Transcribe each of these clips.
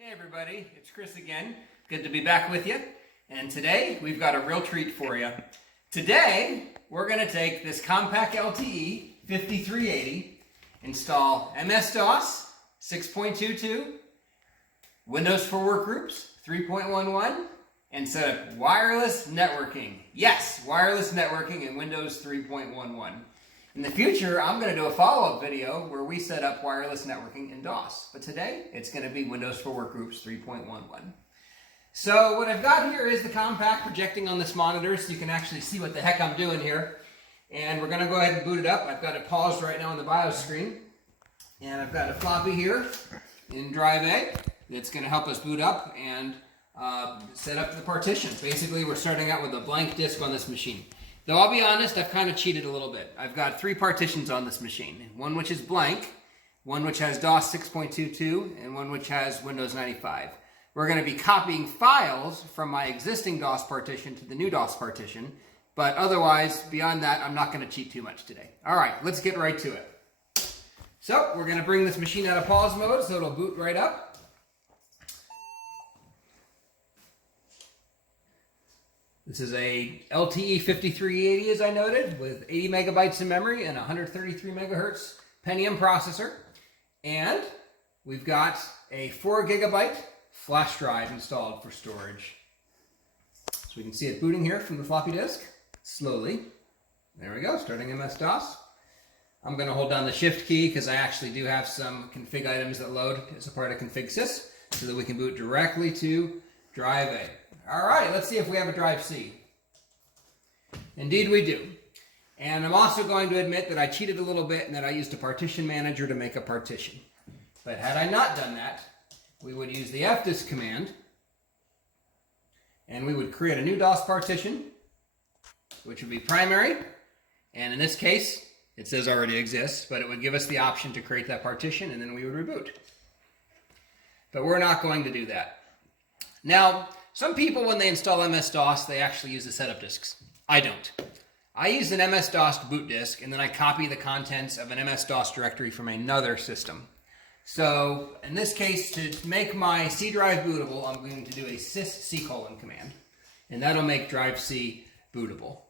Hey everybody, it's Chris again. Good to be back with you. And today we've got a real treat for you. Today we're going to take this Compaq LTE 5380, install MS-DOS 6.22, Windows for Workgroups 3.11, and set up wireless networking. Yes, wireless networking in Windows 3.11. In the future, I'm going to do a follow-up video where we set up wireless networking in DOS. But today, it's going to be Windows for Workgroups 3.11. So what I've got here is the Compaq projecting on this monitor so you can actually see what the heck I'm doing here. And we're going to go ahead and boot it up. I've got it paused right now on the BIOS screen. And I've got a floppy here in drive A that's going to help us boot up and set up the partition. Basically, we're starting out with a blank disk on this machine. Though I'll be honest, I've kind of cheated a little bit. I've got 3 partitions on this machine. One which is blank, one which has DOS 6.22, and one which has Windows 95. We're going to be copying files from my existing DOS partition to the new DOS partition, but otherwise, beyond that, I'm not going to cheat too much today. All right, let's get right to it. So, we're going to bring this machine out of pause mode so it'll boot right up. This is a LTE 5380, as I noted, with 80 megabytes in memory and 133 megahertz Pentium processor. And we've got a 4 gigabyte flash drive installed for storage. So we can see it booting here from the floppy disk, slowly. There we go, starting MS-DOS. I'm going to hold down the Shift key because I actually do have some config items that load as a part of config sys so that we can boot directly to drive A. All right, let's see if we have a drive C. Indeed we do. And I'm also going to admit that I cheated a little bit and that I used a partition manager to make a partition. But had I not done that, we would use the fdisk command and we would create a new DOS partition, which would be primary. And in this case, it says already exists, but it would give us the option to create that partition and then we would reboot. But we're not going to do that. Now, some people, when they install MS-DOS, they actually use the setup disks. I don't. I use an MS-DOS boot disk, and then I copy the contents of an MS-DOS directory from another system. So, in this case, to make my C drive bootable, I'm going to do a sys command, and that'll make drive C bootable.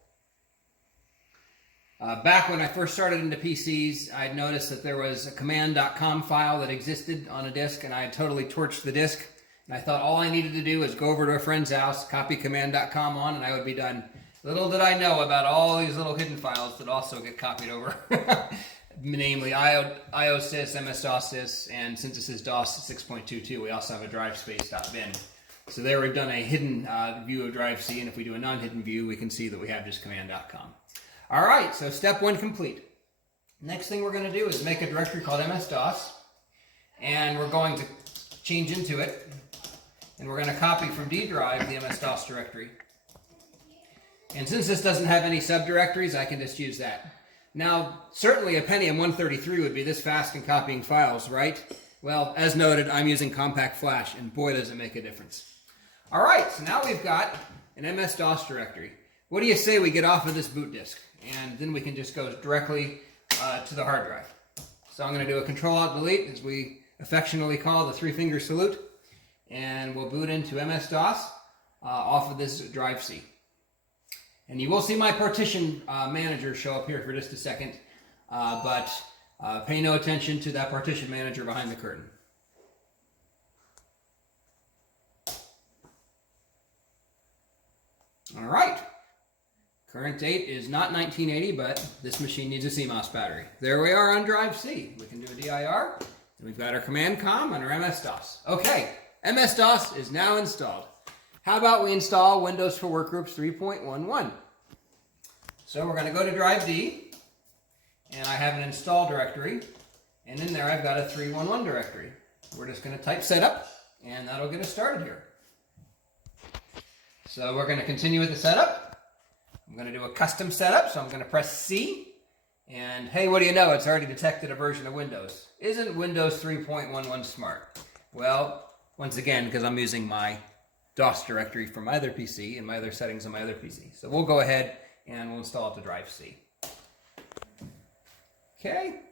Back when I first started into PCs, I'd noticed that there was a command.com file that existed on a disk, and I had totally torched the disk. And I thought all I needed to do was go over to a friend's house, copy command.com on, and I would be done. Little did I know about all these little hidden files that also get copied over. Namely IOSys, MS-DOSys, and since this is DOS 6.22, we also have a drivespace.bin. So there we've done a hidden view of drive C, and if we do a non-hidden view, we can see that we have just command.com. All right, so step 1 complete. Next thing we're going to do is make a directory called MS-DOS, and we're going to change into it. And we're going to copy from D drive the MS-DOS directory. And since this doesn't have any subdirectories, I can just use that. Now, certainly a Pentium 133 would be this fast in copying files, right? Well, as noted, I'm using Compaq Flash, and boy, does it make a difference. All right, so now we've got an MS-DOS directory. What do you say we get off of this boot disk? And then we can just go directly to the hard drive. So I'm going to do a Control-Alt-Delete, as we affectionately call the 3-finger salute. And we'll boot into MS-DOS off of this drive C. And you will see my partition manager show up here for just a second, but pay no attention to that partition manager behind the curtain. All right. Current date is not 1980, but this machine needs a CMOS battery. There we are on drive C. We can do a DIR, and we've got our command com and our MS-DOS. Okay. MS-DOS is now installed. How about we install Windows for Workgroups 3.11? So we're going to go to drive D, and I have an install directory, and in there I've got a 3.11 directory. We're just going to type setup, and that'll get us started here. So we're going to continue with the setup. I'm going to do a custom setup, so I'm going to press C, and hey, what do you know? It's already detected a version of Windows. Isn't Windows 3.11 smart? Well, once again, because I'm using my DOS directory from my other PC and my other settings on my other PC. So we'll go ahead and we'll install it to drive C. Okay.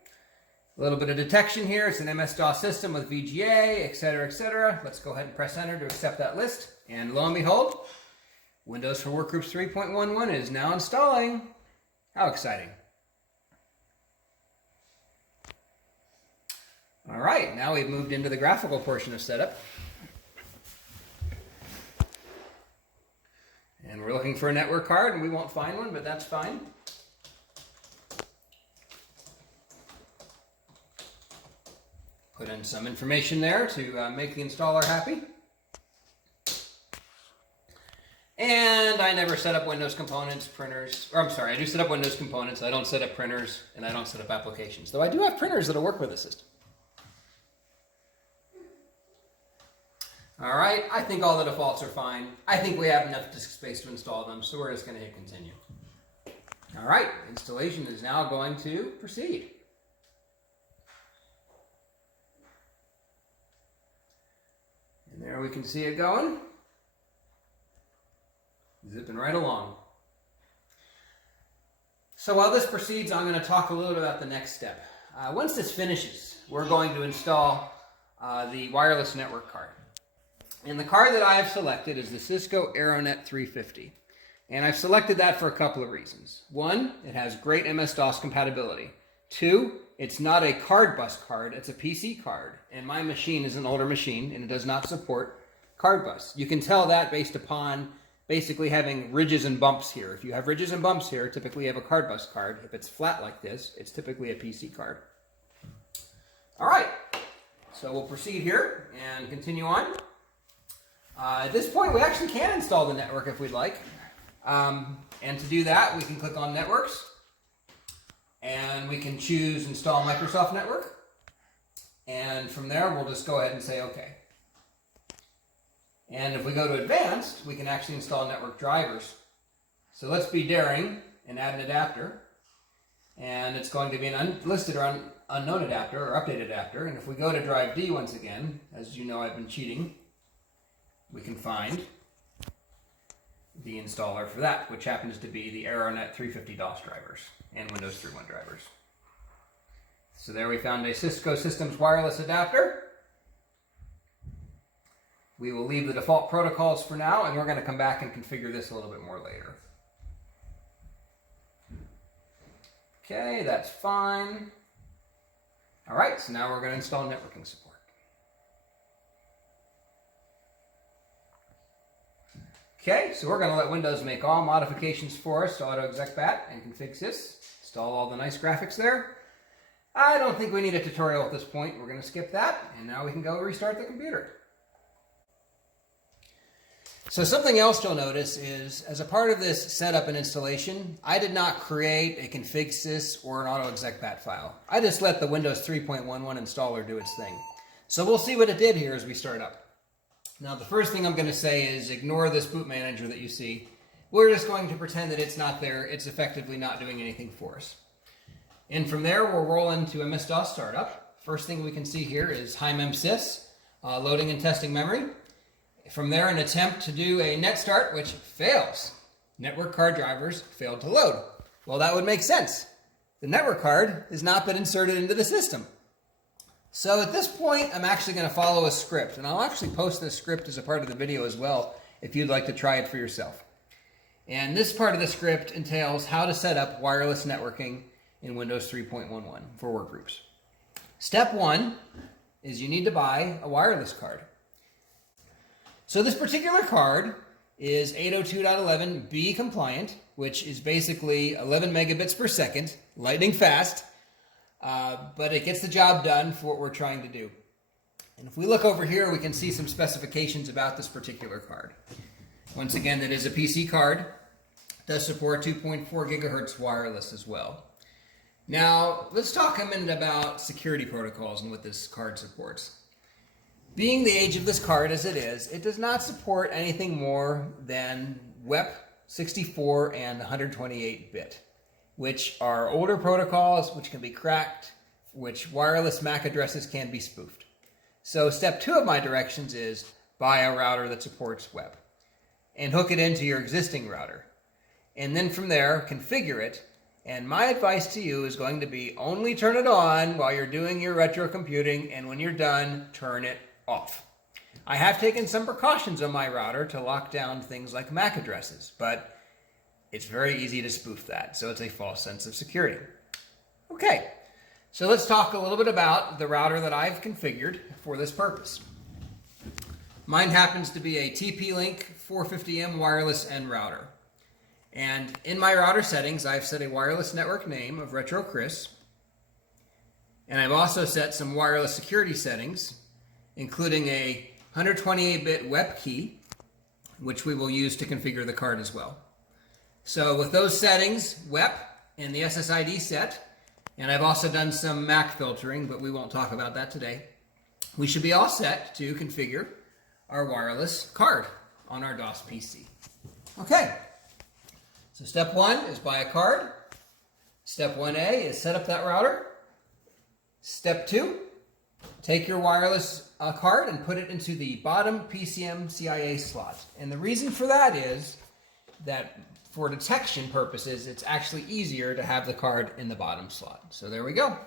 A little bit of detection here. It's an MS-DOS system with VGA, etc., etc. Let's go ahead and press enter to accept that list. And lo and behold, Windows for Workgroups 3.11 is now installing. How exciting. All right, now we've moved into the graphical portion of setup. And we're looking for a network card, and we won't find one, but that's fine. Put in some information there to make the installer happy. And I never set up Windows components, printers, or I'm sorry, I do set up Windows components. I don't set up printers, and I don't set up applications. Though I do have printers that'll work with the system. All right, I think all the defaults are fine. I think we have enough disk space to install them, so we're just going to hit continue. All right, installation is now going to proceed. And there we can see it going. Zipping right along. So while this proceeds, I'm going to talk a little bit about the next step. Once this finishes, we're going to install the wireless network card. And the card that I have selected is the Cisco Aironet 350. And I've selected that for a couple of reasons. One, it has great MS-DOS compatibility. Two, it's not a card bus card, it's a PC card. And my machine is an older machine, and it does not support card bus. You can tell that based upon basically having ridges and bumps here. If you have ridges and bumps here, typically you have a card bus card. If it's flat like this, it's typically a PC card. All right, so we'll proceed here and continue on. At this point, we actually can install the network if we'd like. And to do that, we can click on Networks. And we can choose Install Microsoft Network. And from there, we'll just go ahead and say OK. And if we go to Advanced, we can actually install network drivers. So let's be daring and add an adapter. And it's going to be an unlisted or unknown adapter or updated adapter. And if we go to Drive D once again, as you know I've been cheating, we can find the installer for that, which happens to be the Aironet 350 DOS drivers and Windows 3.1 drivers. So there we found a Cisco Systems wireless adapter. We will leave the default protocols for now, and we're going to come back and configure this a little bit more later. Okay, that's fine. All right, so now we're going to install networking support. Okay, so we're going to let Windows make all modifications for us to AutoExecBat and config sys. Install all the nice graphics there. I don't think we need a tutorial at this point. We're going to skip that, and now we can go restart the computer. So something else you'll notice is, as a part of this setup and installation, I did not create a config sys or an AutoExecBat file. I just let the Windows 3.11 installer do its thing. So we'll see what it did here as we start up. Now, the first thing I'm going to say is ignore this boot manager that you see. We're just going to pretend that it's not there. It's effectively not doing anything for us. And from there, we'll roll into MS-DOS startup. First thing we can see here is HiMemSys, loading and testing memory. From there, an attempt to do a net start, which fails. Network card drivers failed to load. Well, that would make sense. The network card has not been inserted into the system. So at this point, I'm actually going to follow a script, and I'll actually post this script as a part of the video as well if you'd like to try it for yourself. And this part of the script entails how to set up wireless networking in Windows 3.11 for Workgroups. Step one is you need to buy a wireless card. So this particular card is 802.11b compliant, which is basically 11 megabits per second, lightning fast. But it gets the job done for what we're trying to do. And if we look over here, we can see some specifications about this particular card. Once again, that is a PC card. It does support 2.4 gigahertz wireless as well. Now, let's talk a minute about security protocols and what this card supports. Being the age of this card as it is, it does not support anything more than WEP 64 and 128-bit. Which are older protocols, which can be cracked, which wireless MAC addresses can be spoofed. So step two of my directions is buy a router that supports WEP and hook it into your existing router. And then from there, configure it And my advice to you is going to be only turn it on while you're doing your retro computing, and when you're done, turn it off. I have taken some precautions on my router to lock down things like MAC addresses, but it's very easy to spoof that, so it's a false sense of security. Okay, so let's talk a little bit about the router that I've configured for this purpose. Mine happens to be a TP-Link 450M wireless N router. And in my router settings, I've set a wireless network name of RetroChris. And I've also set some wireless security settings, including a 128-bit WEP key, which we will use to configure the card as well. So with those settings, WEP and the SSID set, and I've also done some MAC filtering, but we won't talk about that today, we should be all set to configure our wireless card on our DOS PC. Okay. So step 1 is buy a card. Step 1A is set up that router. Step 2, take your wireless card and put it into the BOTTOM PCMCIA slot. And the reason for that is that for detection purposes, it's actually easier to have the card in the bottom slot. So there we go.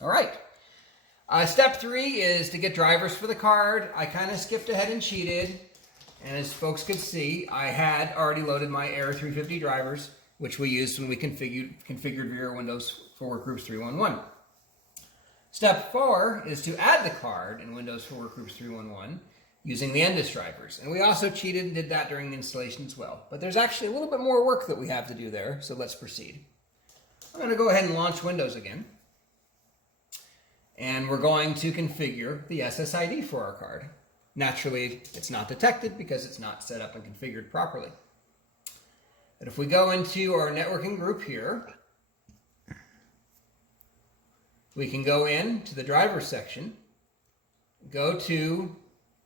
All right. Step 3 is to get drivers for the card. I kind of skipped ahead and cheated. And as folks could see, I had already loaded my Air 350 drivers, which we used when we configured via Windows for Workgroups 3.1.1. Step 4 is to add the card in Windows for Workgroups 3.1.1 using the ndis drivers. And we also cheated and did that during the installation as well. But there's actually a little bit more work that we have to do there, so let's proceed. I'm going to go ahead and launch Windows again. And we're going to configure the SSID for our card. Naturally, it's not detected because it's not set up and configured properly. But if we go into our networking group here, we can go into the drivers section, go to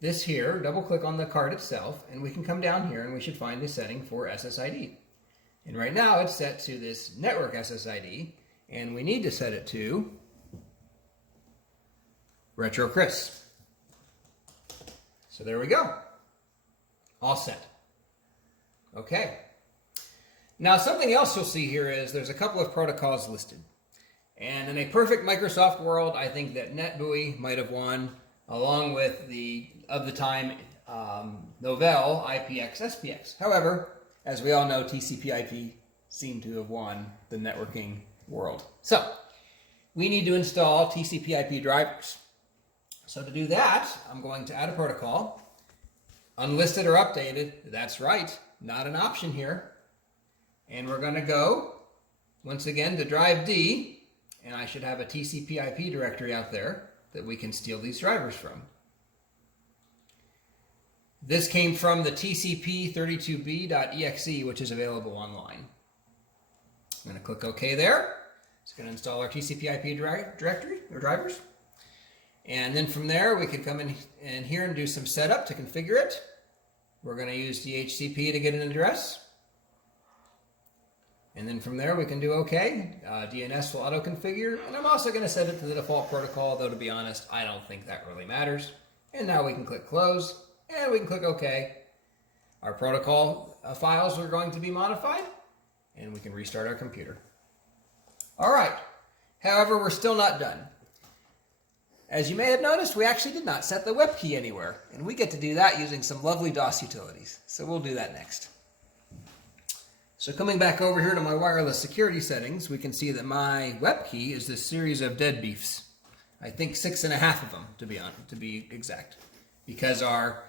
this here, double click on the card itself, and we can come down here and we should find a setting for SSID. And right now it's set to this network SSID, and we need to set it to RetroChris. So there we go. All set. Okay. Now something else you'll see here is there's a couple of protocols listed. And in a perfect Microsoft world, I think that NetBEUI might have won, along with the, of the time, Novell IPX SPX. However, as we all know, TCP/IP seemed to have won the networking world. So we need to install TCP/IP drivers. So to do that, I'm going to add a protocol. Unlisted or updated, that's right, not an option here. And we're going to go, once again, to drive D, and I should have a TCP/IP directory out there that we can steal these drivers from. This came from the tcp32b.exe, which is available online. I'm going to click OK there. It's going to install our TCP/IP directory, or drivers. And then from there, we can come in here and do some setup to configure it. We're going to use DHCP to get an address. And then from there, we can do OK. DNS will auto-configure. And I'm also going to set it to the default protocol, though to be honest, I don't think that really matters. And now we can click Close, and we can click OK. Our protocol files are going to be modified, and we can restart our computer. All right. However, we're still not done. As you may have noticed, we actually did not set the WEP key anywhere, and we get to do that using some lovely DOS utilities. So we'll do that next. So coming back over here to my wireless security settings, we can see that my WEP key is this series of dead beefs. I think 6.5 of them, to be exact, because our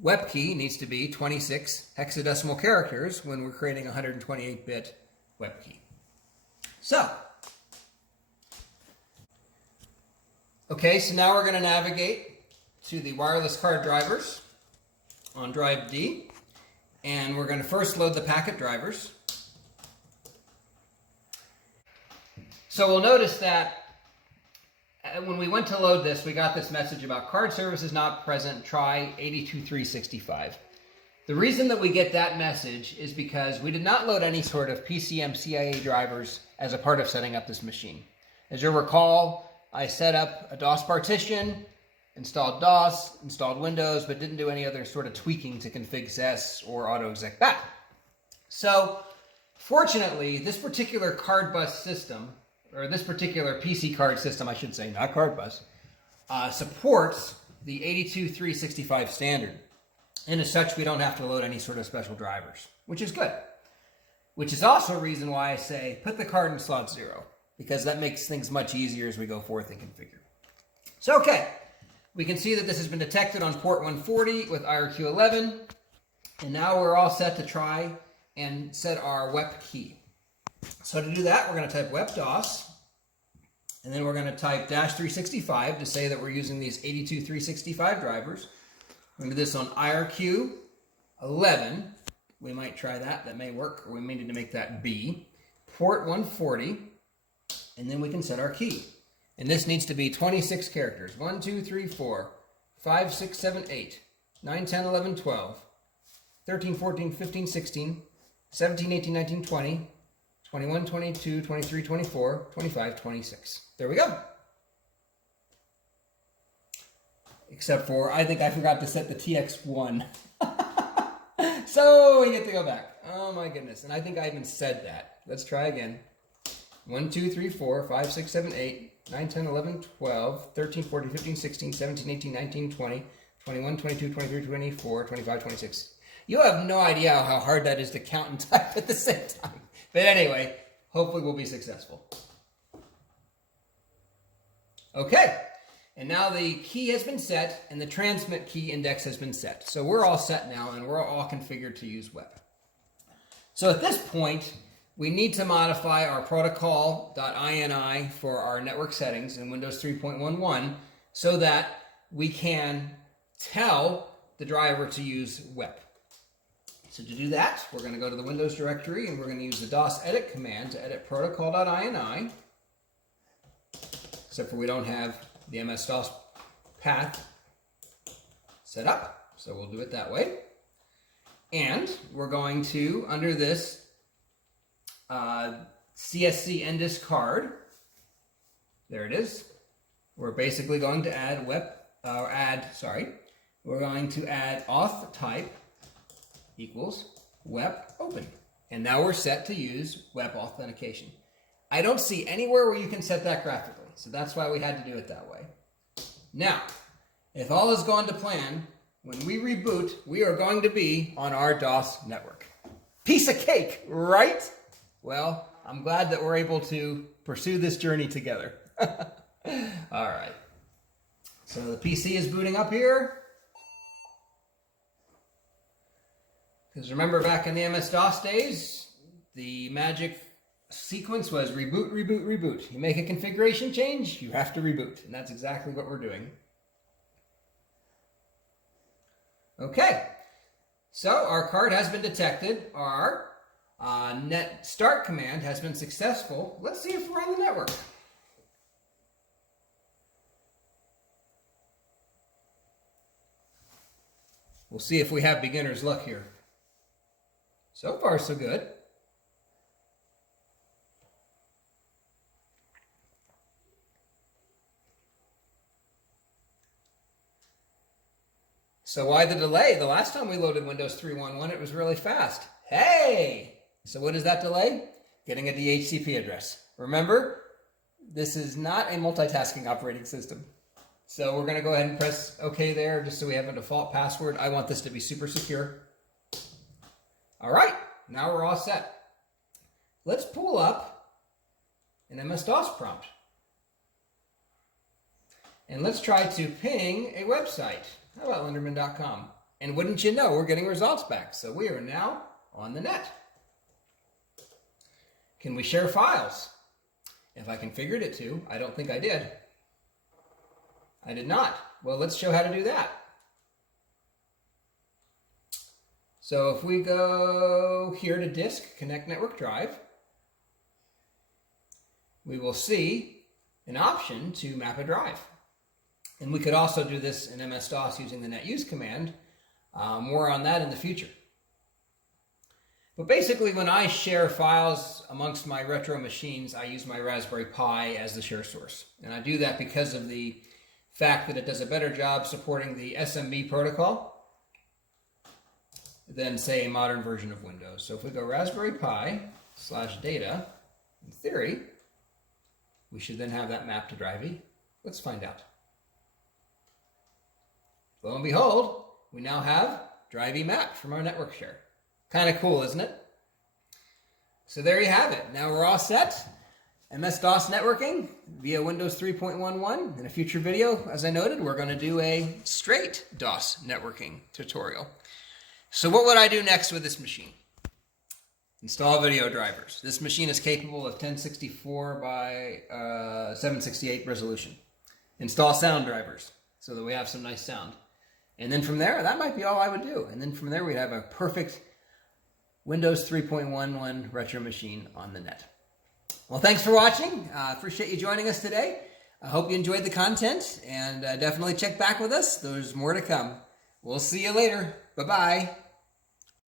WEP key needs to be 26 hexadecimal characters when we're creating a 128-bit WEP key. So, okay, so now we're going to navigate to the wireless card drivers on drive D, and we're going to first load the packet drivers. So we'll notice that when we went to load this, we got this message about card services not present, try 82365. The reason that we get that message is because we did not load any sort of PCMCIA drivers as a part of setting up this machine. As you'll recall, I set up a DOS partition, installed DOS, installed Windows, but didn't do any other sort of tweaking to config sys or auto exec back. So Fortunately, this particular card bus system, or this particular PC card system, I should say, not card bus, supports the 82365 standard. And as such, we don't have to load any sort of special drivers, which is good. Which is also a reason why I say put the card in slot 0, because that makes things much easier as we go forth and configure. So, okay, we can see that this has been detected on port 140 with IRQ11, and now we're all set to try and set our WEP key. So to do that, we're going to type WEP DOS, and then we're going to type -365 to say that we're using these 82365 drivers. We're going to do this on IRQ11. We might try that. That may work, or we may need to make that B. Port 140, and then we can set our key. And this needs to be 26 characters. 1, 2, 3, 4, 5, 6, 7, 8, 9, 10, 11, 12, 13, 14, 15, 16, 17, 18, 19, 20, 21, 22, 23, 24, 25, 26. There we go. Except for, I think I forgot to set the TX1. So we get to go back. Oh my goodness. And I think I even said that. Let's try again. 1, 2, 3, 4, 5, 6, 7, 8, 9, 10, 11, 12, 13, 14, 15, 16, 17, 18, 19, 20, 21, 22, 23, 24, 25, 26. You have no idea how hard that is to count and type at the same time. But anyway, hopefully we'll be successful. Okay. And now the key has been set and the transmit key index has been set. So we're all set now and we're all configured to use WEP. So at this point, we need to modify our protocol.ini for our network settings in Windows 3.11 so that we can tell the driver to use WEP. So to do that, we're going to go to the Windows directory and we're going to use the DOS edit command to edit protocol.ini. Except for we don't have the MS-DOS path set up, so we'll do it that way. And we're going to, under this CSC ndis card, there it is, we're basically going to add we're going to add auth type equals WEP open. And now we're set to use WEP authentication. I don't see anywhere where you can set that graphically. So that's why we had to do it that way. Now, if all has gone to plan, when we reboot, we are going to be on our DOS network. Piece of cake, right? Well, I'm glad that we're able to pursue this journey together. All right. So the PC is booting up here. Because remember back in the MS-DOS days, the magic sequence was reboot, reboot, reboot. You make a configuration change, you have to reboot. And that's exactly what we're doing. Okay. So our card has been detected. Our net start command has been successful. Let's see if we're on the network. We'll see if we have beginner's luck here. So far, so good. So why the delay? The last time we loaded Windows 3.11, it was really fast. Hey! So what is that delay? Getting a DHCP address. Remember, this is not a multitasking operating system. So we're going to go ahead and press OK there just so we have a default password. I want this to be super secure. All right, now we're all set. Let's pull up an MS-DOS prompt. And let's try to ping a website. How about Linderman.com? And wouldn't you know, we're getting results back. So we are now on the net. Can we share files? If I configured it to, I don't think I did. I did not. Well, let's show how to do that. So if we go here to disk, connect network drive, we will see an option to map a drive. And we could also do this in MS-DOS using the netuse command. More on that in the future. But basically, when I share files amongst my retro machines, I use my Raspberry Pi as the share source. And I do that because of the fact that it does a better job supporting the SMB protocol than, say, a modern version of Windows. So if we go Raspberry Pi, /data, in theory, we should then have that map to Drivey. Let's find out. Lo and behold, we now have Drivey mapped from our network share. Kind of cool, isn't it? So there you have it. Now we're all set. MS-DOS networking via Windows 3.11. In a future video, as I noted, we're going to do a straight DOS networking tutorial. So what would I do next with this machine? Install video drivers. This machine is capable of 1064 by 768 resolution. Install sound drivers so that we have some nice sound. And then from there, that might be all I would do. And then from there, we'd have a perfect Windows 3.11 retro machine on the net. Well, thanks for watching. Appreciate you joining us today. I hope you enjoyed the content, and definitely check back with us. There's more to come. We'll see you later. Bye-bye.